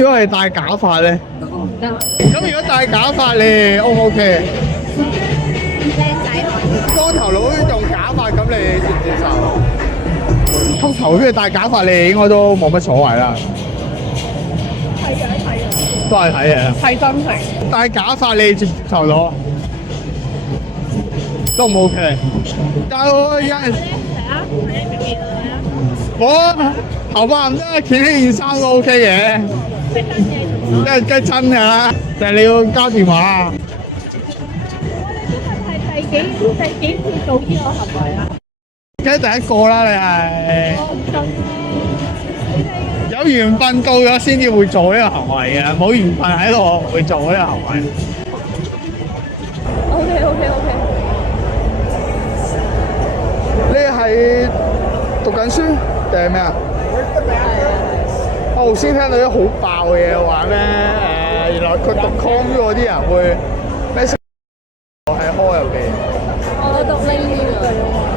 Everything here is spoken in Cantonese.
如果係戴假髮咧，唔得，咁如果戴假髮你 O 唔 OK？靚仔可以。光頭佬用假髮咁你接唔接受？禿頭跟住戴假髮你應該都冇乜所謂啦，睇樣睇樣，都係睇嘅。睇真情。戴假髮你接唔接受到？都唔 OK。但係我有陣嚟啊！睇你表演啦，嚟啊！我頭髮唔得，掀起件衫都 OK 嘅，係真嘢。梗係真㗎啦。但係你要交電話。我哋今日係第幾次做呢個行為啊？梗係第一個啦，你係。我唔信。有緣分到咗先至會做呢個行為嘅，冇緣分喺度唔會做呢個行為。OK。你係讀緊書定係咩啊？我頭先聽到啲好爆嘅嘢話咩？原來佢讀 com 嗰啲人會咩？係開入邊。我讀呢啲㗎。